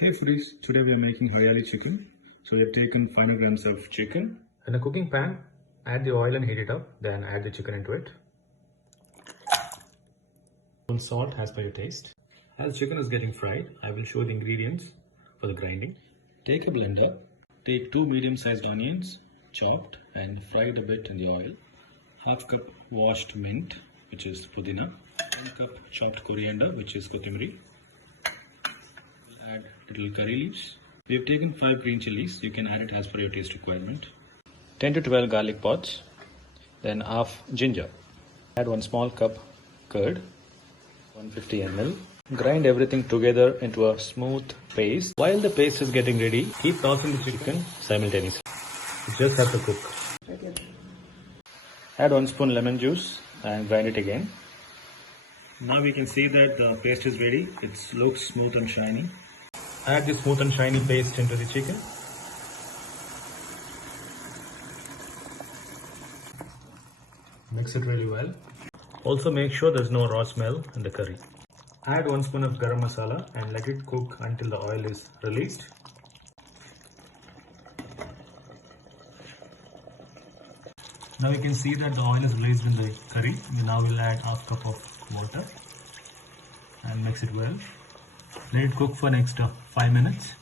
Hey foodies, today we are making Hariyali chicken. So we have taken 500 grams of chicken. In a cooking pan, add the oil and heat it up, then add the chicken into it. Salt as per your taste. As chicken is getting fried, I will show the ingredients for the grinding. Take a blender, take 2 medium-sized onions, chopped and fried a bit in the oil. Half cup washed mint, which is pudina. 1 cup chopped coriander, which is kotimiri. Add little curry leaves. We have taken 5 green chilies. You can add it as per your taste requirement. 10 to 12 garlic pods, then half ginger. Add 1 small cup curd, 150 ml. Grind everything together into a smooth paste. While the paste is getting ready, keep tossing the chicken simultaneously. You just have to cook. Add 1 spoon lemon juice and grind it again. Now we can see that the paste is ready. It looks smooth and shiny. Add the smooth and shiny paste into the chicken. Mix it really well. Also make sure there's no raw smell in the curry. Add 1 spoon of garam masala and let it cook until the oil is released. Now you can see that the oil is released in the curry. Now we'll add half cup of water and mix it well. Let it cook for next 5 minutes.